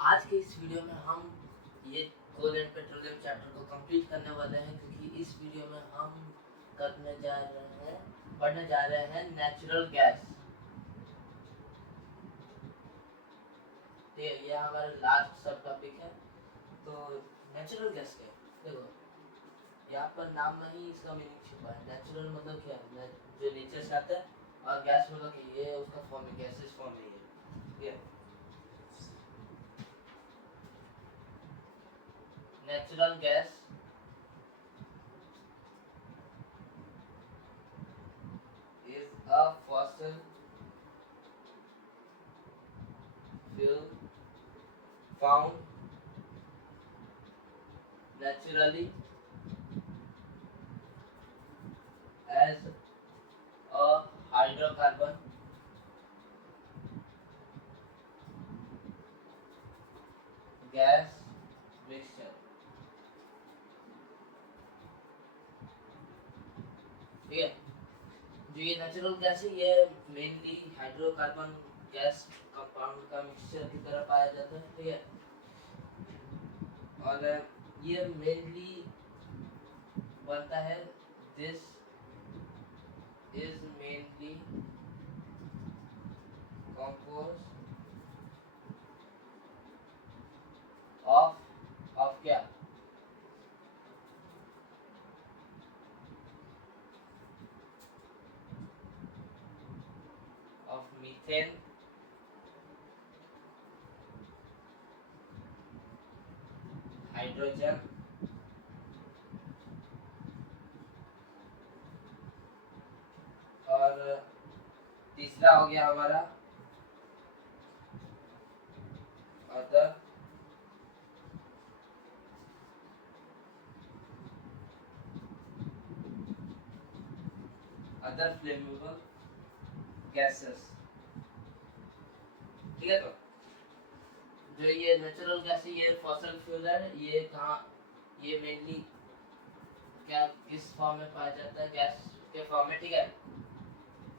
आज के इस वीडियो में हम ये कोल एंड पेट्रोलियम चैप्टर को कंप्लीट करने वाले हैं, क्योंकि इस वीडियो में हम पढ़ने जा रहे हैं नेचुरल गैस। ये हमारा लास्ट सब टॉपिक है। तो नेचुरल गैस क्या है? देखो, यहाँ पर नाम में ही इसका मीनिंग छुपा है। नेचुरल मतलब क्या है? जो नेचर से आता है, और गैस मतलब कि ये उसका फॉर्म है, गैसेस फॉर्म है ये। Natural gas is a fossil fuel found naturally as a hydrocarbon gas mixture। ठीक है, जो ये नेचुरल गैस है ये मेनली हाइड्रोकार्बन गैस कंपाउंड का मिक्सचर की तरह पाया जाता है। ठीक है, और ये मेनली बनता है, this is mainly compose of क्या? ऑफ मीथेन, हाइड्रोजन, और तीसरा हो गया हमारा अदर फ्लेमेबल गैसेस। ठीक है, तो जो ये नेचुरल गैस है ये फॉसिल फ्यूल है। ये कहाँ, ये मेनली क्या किस फॉर्म में पाया जाता है? गैस के फॉर्म में। ठीक है,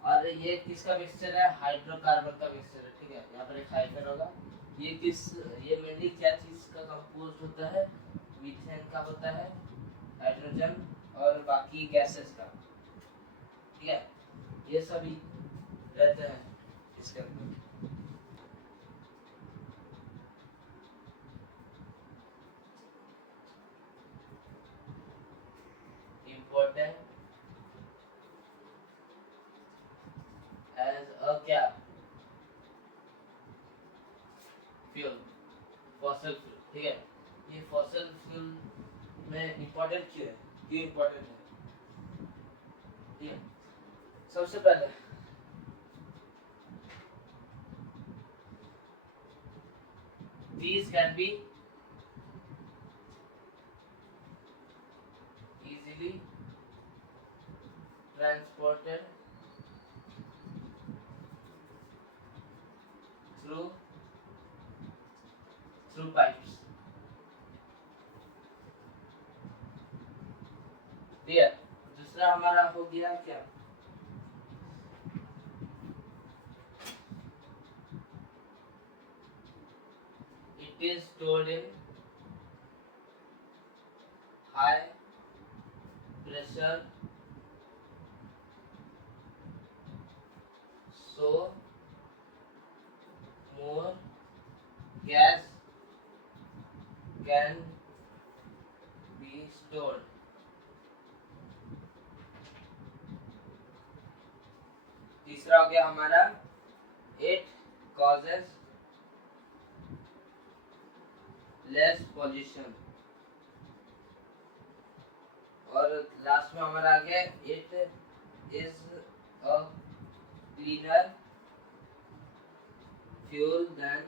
और ये किसका मिक्सचर है? हाइड्रोकार्बन का मिक्सचर है। ठीक है, यहाँ पर एक हाइड्रोजन होगा। ये मेनली क्या चीज का कंपोज होता है? मीथेन का होता है, हाइड्रोजन और बाकी गैसेस का। ठीक है, ये सभी रहते हैं इसके अंदर। इम्पोर्टेंट एज अ क्या? Fuel, fossil fuel. ठीक है, ये फॉसिल फ्यूल में इम्पोर्टेंट क्यों है? क्यों इम्पोर्टेंट है? ठीक है, सबसे पहले these can be easily transported through pipes। ठीक है, दूसरा हमारा हो गया क्या? It is stored in high pressure, so more gas can be stored। तीसरा हो गया हमारा it causes less pollution। और लास्ट में हमारा आ गया it is a cleaner fuel than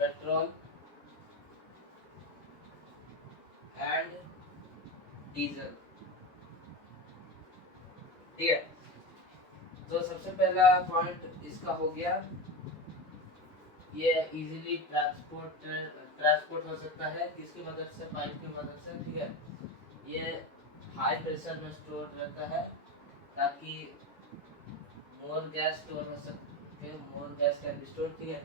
petrol and diesel। ठीक है, तो सबसे पहला पॉइंट इसका हो गया, ये इजीली ट्रांसपोर्ट हो सकता है। किसकी मदद से? पाइप की मदद से। ठीक है, ये हाई प्रेशर में स्टोर रहता है ताकि मोर गैस स्टोर हो सके, Okay, more gas can be stored. ठीक है.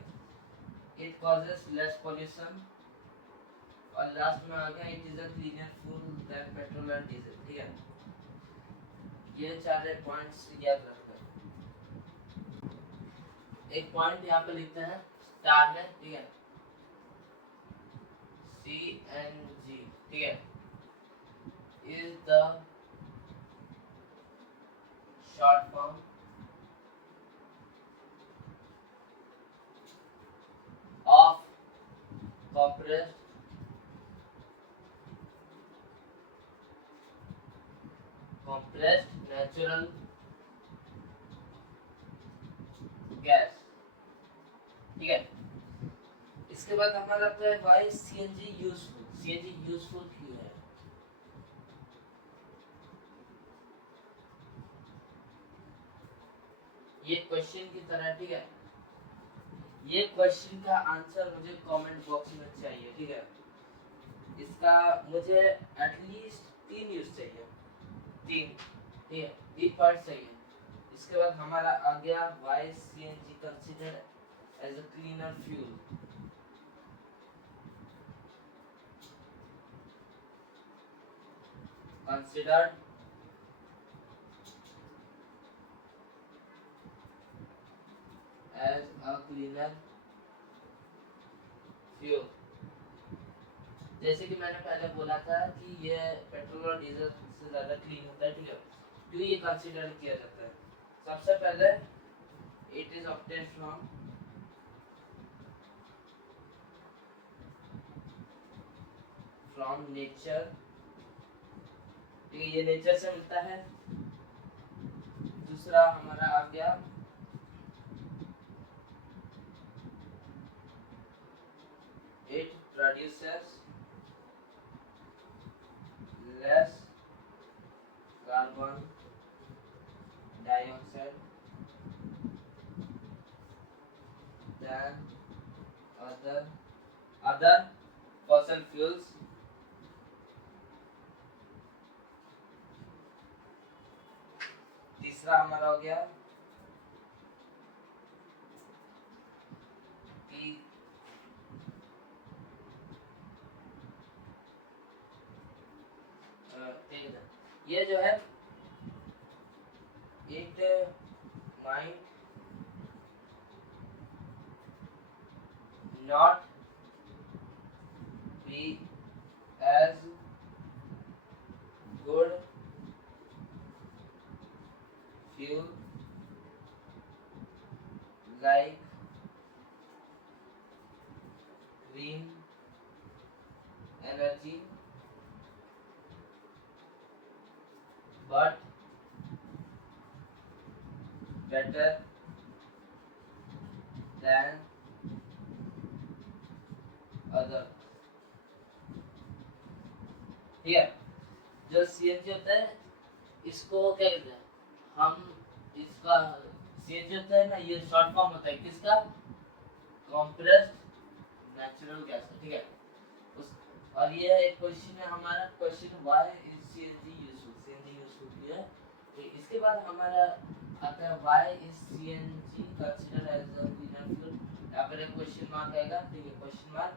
It causes less pollution. और लास्ट में आ गया it is a cleaner fuel than petrol and diesel. ठीक है. ये चार पॉइंट्स याद रखना. एक पॉइंट यहाँ पे लिखते हैं स्टार में. ठीक है. CNG. ठीक है. Is the short form of compressed natural gas. ठीक है. इसके बाद हमारा आता है why CNG useful. CNG useful क्यों है? ये क्वेश्चन की तरह. ठीक है. ये क्वेश्चन का आंसर मुझे कमेंट बॉक्स में चाहिए. ठीक है. इसका मुझे एटलीस्ट 3 यूज चाहिए. 3. ठीक है. 3 पॉइंट चाहिए. इसके बाद हमारा आ गया why CNG considered as a cleaner fuel. Considered as a cleaner fuel. जैसे कि मैंने पहले बोला था कि ये पेट्रोल और डीजल से ज़्यादा क्लीन होता है. ठीक है. क्यों ये कंसीडर किया जाता है? सबसे पहले it is obtain from nature. ठीक है. ये नेचर से मिलता है. दूसरा हमारा आ गया it produces less carbon dioxide than other fossil fuels. तीसरा हमारा हो गया कि ये जो है it might not be as good fuel like green energy, but better than other. ठीक है. जो CNG होता है इसको क्या कहते हैं हम? इसका CNG होता है ना, ये शॉर्ट फॉर्म होता है किसका? Compressed natural gas. ठीक है. और ये एक क्वेश्चन है हमारा. Question why is CNG useful. CNG useful क्यों है? तो इसके बाद हमारा आता है why is CNG considered as a cleaner fuel. यहाँ पर एक क्वेश्चन मार्क आएगा. ठीक है. Question mark.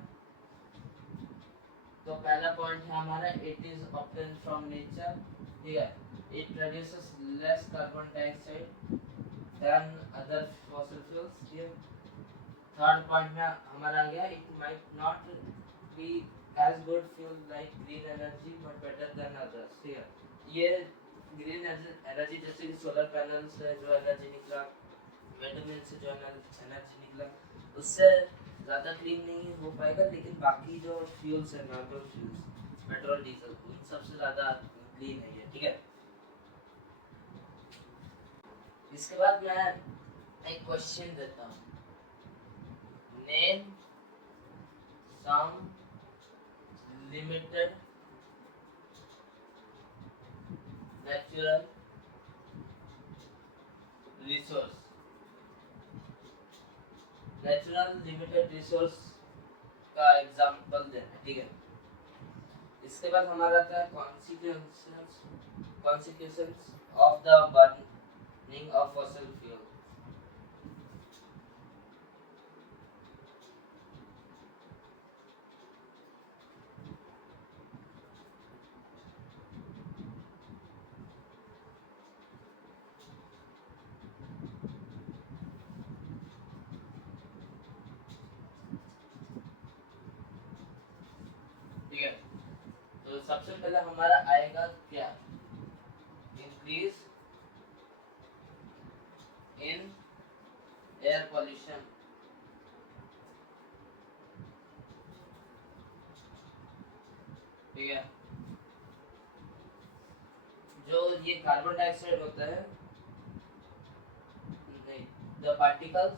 तो पहला पॉइंट है हमारा it is obtain from nature. ठीक है. It produces less carbon dioxide than other fossil fuels. Third point में हमारा आ गया it might not be as good fuel like green energy but better than others. ठीक है. ये ग्रीन एनर्जी जैसे कि सोलर पैनल से जो एनर्जी निकला, विंडमिल से जो एनर्जी निकला, उससे ज़्यादा क्लीन नहीं हो पाएगा. लेकिन बाकी जो फ्यूल्स है नॉर्मल फ्यूल्स पेट्रोल डीजल उन सबसे ज़्यादा क्लीन है ये. ठीक है. इसके बाद मैं एक क्वेश्चन देता हूँ. Name some limited natural resource. Natural limited resource का एग्जांपल देना. ठीक है. इसके बाद हमारा आता है consequences of the burning of fossil fuel. सबसे पहले हमारा आएगा क्या, इंक्रीज इन एयर पॉल्यूशन। ठीक है, जो ये कार्बन डाइऑक्साइड होता है, नहीं, the particles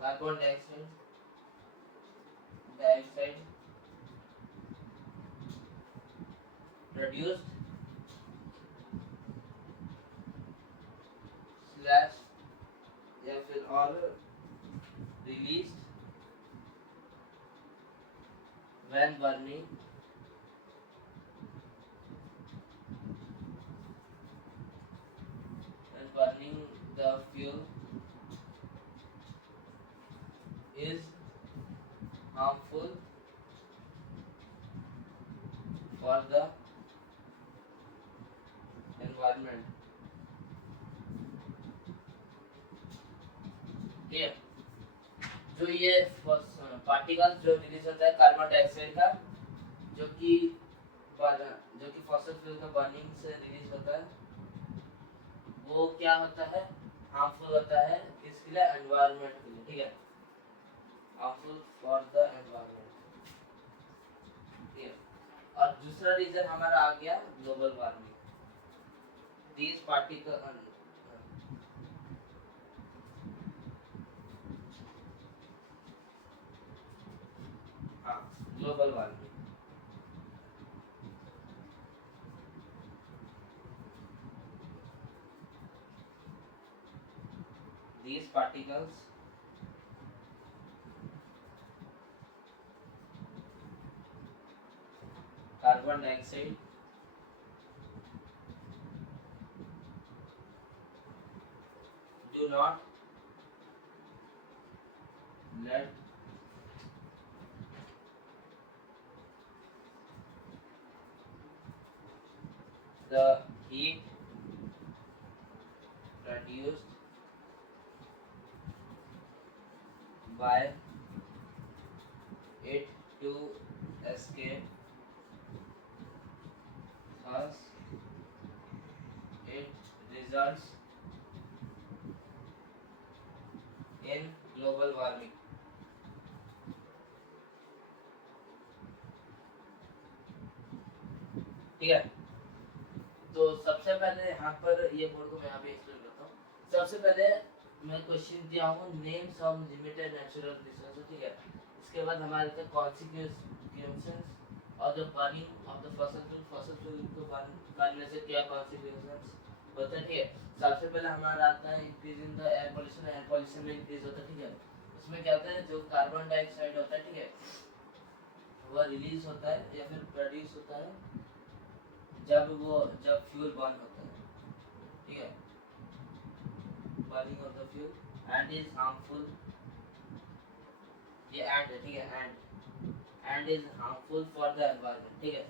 carbon dioxide produced slash या फिर और released when burning the fuel is harmful for the environment। ठीक है, जो ये पार्टिकल्स जो रिलीज होता है कार्बन डाइऑक्साइड का, जो कि फॉसिल फ्यूल का बर्निंग से रिलीज होता है, वो क्या होता है, हार्मफुल होता है किसके लिए, एनवायरनमेंट के लिए। ठीक है, हार्मफुल फॉर द एनवायरनमेंट। ठीक है, और दूसरा रीजन हमारा आ गया global warming. These particle global warming, these particles carbon dioxide do not let the heat produced by it to escape, thus it results in global warming। ठीक है, तो सबसे पहले यहाँ पर ये बोर्ड को मैं यहाँ पे एक्सप्लेन करता हूँ। सबसे पहले मैं क्वेश्चन दिया हूँ, name some limited natural resources. ठीक है, इसके बाद हमारे पास consequences of the burning of the fossil fuel को करने से क्या कॉन्सिक्वेंसेस होता है। ठीक है, सबसे पहले हमारा आता है increase in the air pollution में इंक्रीज होता है। ठीक है, उसमें क्या होता है, जो कार्बन डाइऑक्साइड होता है, ठीक है, वह रिलीज होता है या फिर प्रोड्यूस होता है जब फ्यूल बर्न होता है। ठीक है, burning of the fuel and is harmful, ये एंड है। ठीक है, and is harmful for the environment. ठीक है,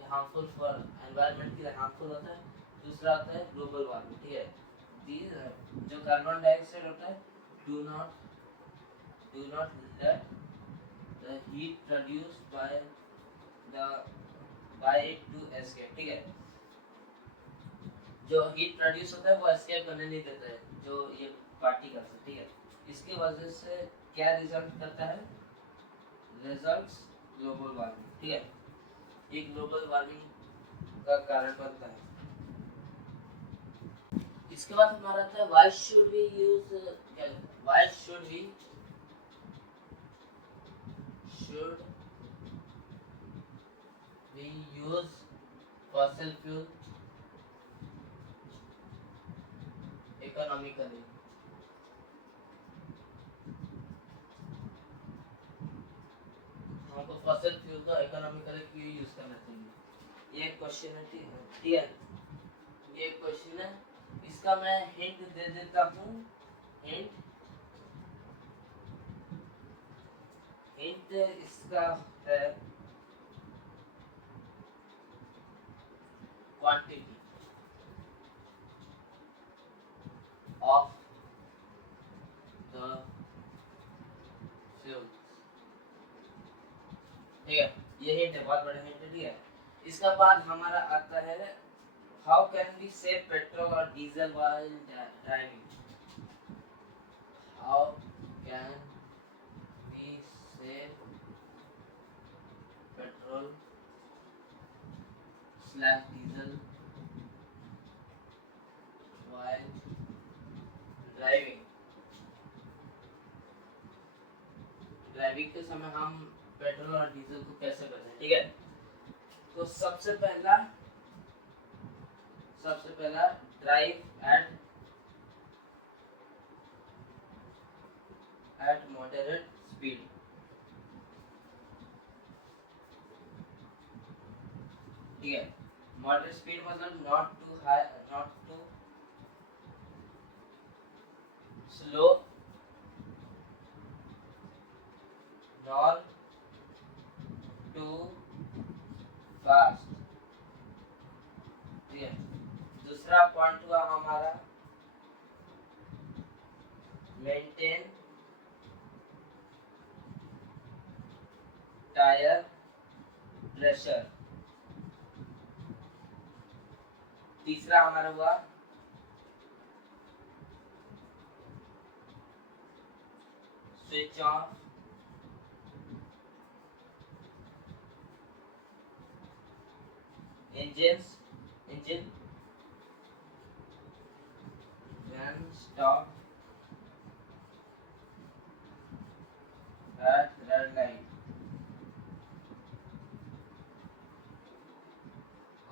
ये हार्मफुल फॉर एनवायरनमेंट के लिए हार्मफुल होता है। दूसरा आता है ग्लोबल वार्मिंग। ठीक है, जो कार्बन डाइऑक्साइड होता है, do not let the heat produced by it to escape. ठीक है, जो हीट प्रोड्यूस होता है वो एस्केप करने नहीं देता है, जो ये पार्टिकल्स है। ठीक है, इसकी वजह से क्या रिजल्ट करता है, रिजल्ट्स ग्लोबल वार्मिंग। ठीक है, ये ग्लोबल वार्मिंग का कारण बनता है। इसके बाद हमारा आता है why should we use fossil fuel economically. हमको फॉसिल फ्यूल को इकोनॉमिकली क्यों यूज करना चाहिए, ये क्वेश्चन है। ठीक है, ये क्वेश्चन है, इसका मैं हिंट दे देता हूँ। हिंट इसका है quantity of the fuel. Hint है, बहुत बड़ा हिंट है, ठीक है। इसका बाद हमारा आता है how can we save petrol और diesel while driving. How can we save petrol slash diesel while driving. Driving के समय हम पेट्रोल और डीजल को कैसे बचाएं, ठीक है। तो सबसे पहला ड्राइव एट मॉडरेट स्पीड, ठीक है। मॉडरेट स्पीड मतलब not too high, not too slow, not too fast, ठीक है। दूसरा पॉइंट हुआ हमारा मेंटेन टायर प्रेशर। तीसरा हमारा हुआ switch off engine when stop at red light।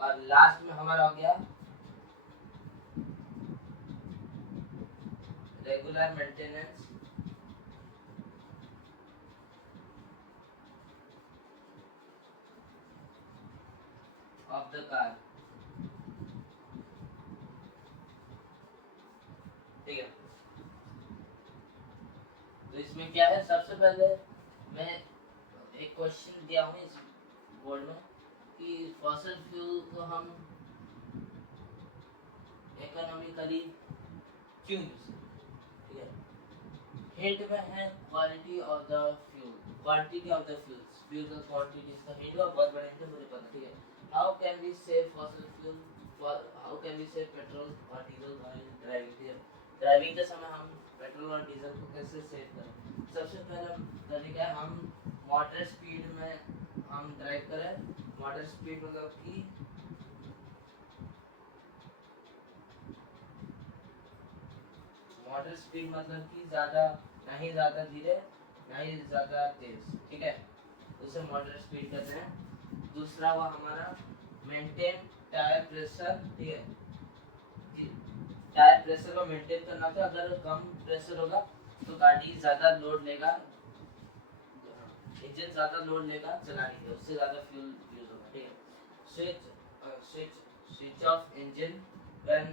और लास्ट में हमारा हो गया regular maintenance of the car, ठीक है। तो इसमें क्या है, सबसे पहले मैं एक क्वेश्चन दिया हूँ इस बोर्ड में कि फॉसिल फ्यूल को हम इकोनॉमिकली क्यों यूज करें, ठीक है। हिंट में है quality of the fuel, quantity of the fuels, fuel का क्वांटिटी, इसका हिंट का बहुत बड़ा हिंट है, मुझे पता, ठीक है। How can we save fossil fuel, how can we save petrol और डीजल व्हाइल ड्राइविंग, ठीक है। ड्राइविंग के समय हम पेट्रोल और डीजल को कैसे सेव करें। सबसे पहला तरीका है हम मॉडरेट स्पीड में हम ड्राइव करें। मॉडरेट स्पीड मतलब कि मॉडरेट स्पीड मतलब कि ज़्यादा नहीं, ज़्यादा धीरे नहीं, ज़्यादा तेज, ठीक है, उसे मॉडरेट स्पीड कहते हैं। दूसरा हुआ हमारा मेंटेन टायर प्रेशर, ठीक है। टायर प्रेशर को मेंटेन करना था, अगर कम प्रेशर होगा तो गाड़ी ज़्यादा लोड लेगा, इंजन ज़्यादा लोड लेगा चलाने के लिए, उससे ज़्यादा फ्यूल यूज होगा, ठीक है। Switch off engine when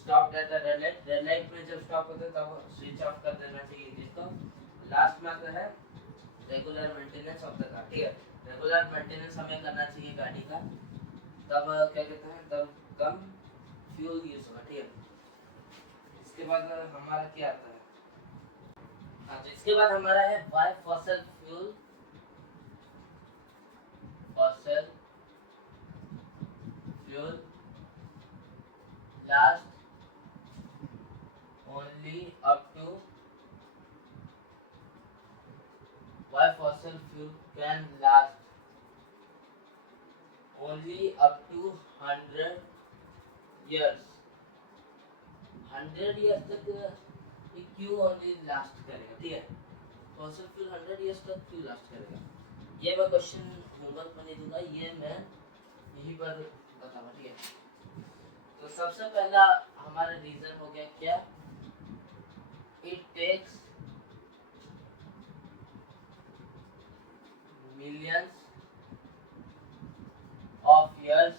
stop at the red light में जब स्टॉप होता है तब स्विच ऑफ कर देना चाहिए इंजन को। लास्ट में आता है regular maintenance of the car, ठीक है। रेगुलर मेंटेनेंस हमें करना चाहिए गाड़ी का, तब क्या कहते हैं, तब कम फ्यूल यूज होगा, ठीक है। इसके बाद हमारा क्या आता है, हाँ, तो इसके बाद हमारा है why fossil fuel last only up to why fossil fuel can last only up to 100 years। 100 years तक ये क्यों only लास्ट करेगा, ठीक है। फॉसिल फ्यूल 100 years तक क्यों लास्ट करेगा, ये मैं क्वेश्चन होमवर्क में नहीं दूंगा, ये मैं यहीं पर बताऊंगा, ठीक है। तो सबसे पहला हमारा रीजन हो गया क्या, it takes millions of years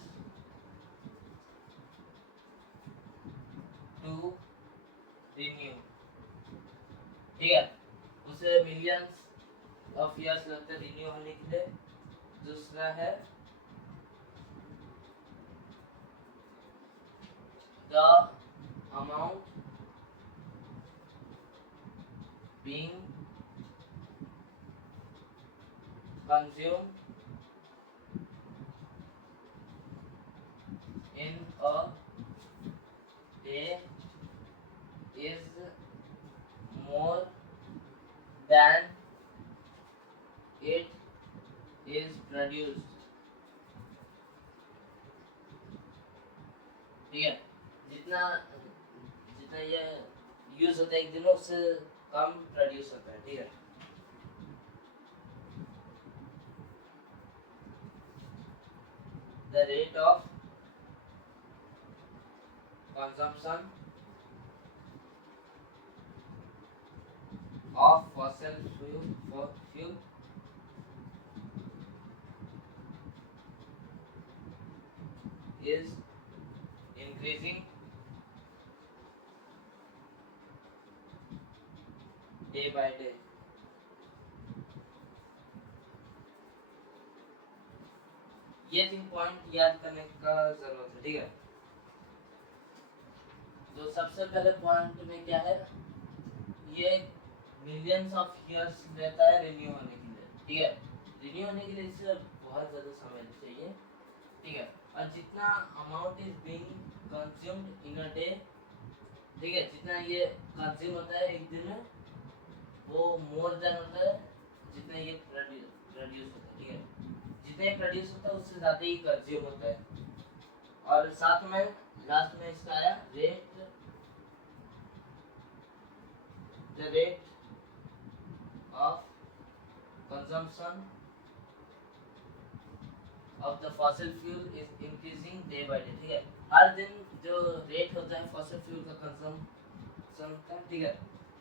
to renew, ठीक है, उसे मिलियंस ऑफ इयर्स लगते हैं रिन्यू होने के लिए। दूसरा है the amount being consumed in a day is more than it is produced. ठीक है, जितना जितना ये यूज होता है एक दिन में उससे कम प्रोड्यूस होता है. ठीक है, the rate of consumption of fossil fuel is increasing day by day. ये 3 पॉइंट याद करने का जरूरत है. ठीक है, तो सबसे पहले पॉइंट में क्या है, ये मिलियंस ऑफ इयर्स लेता है रिन्यू होने के लिए. ठीक है, रिन्यू होने के लिए इसे बहुत ज़्यादा समय चाहिए. ठीक है, और जितना amount is being consumed in a day, ठीक है, जितना ये कंज्यूम होता है एक दिन में वो मोर देन होता है जितना ये प्रोड्यूस होता है. ठीक है, जितना ये प्रोड्यूस होता है उससे ज़्यादा ही कंज्यूम होता है. और साथ में लास्ट में इसका आया rate, the rate of consumption of the fossil fuel is increasing day by day. ठीक है, हर दिन जो रेट होता है फॉसिल फ्यूल का कंजम्पशन का, ठीक है,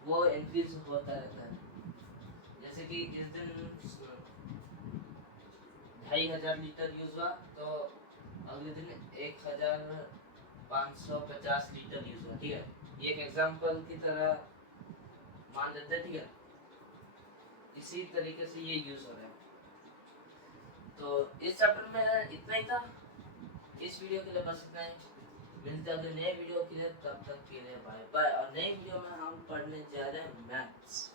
वो इंक्रीज होता रहता है. जैसे कि इस दिन 2500 लीटर यूज हुआ तो अगले दिन 1550 लीटर यूज हुआ. ठीक है, ये एक एग्जांपल की तरह मान लेते हैं. ठीक है, इसी तरीके से ये यूज हो रहा है. तो इस चैप्टर में इतना ही था. इस वीडियो के लिए बस इतना ही. मिलते हैं अगले नए वीडियो के लिए, तब तक के लिए बाय बाय. और नए वीडियो में हम पढ़ने जा रहे हैं मैथ्स.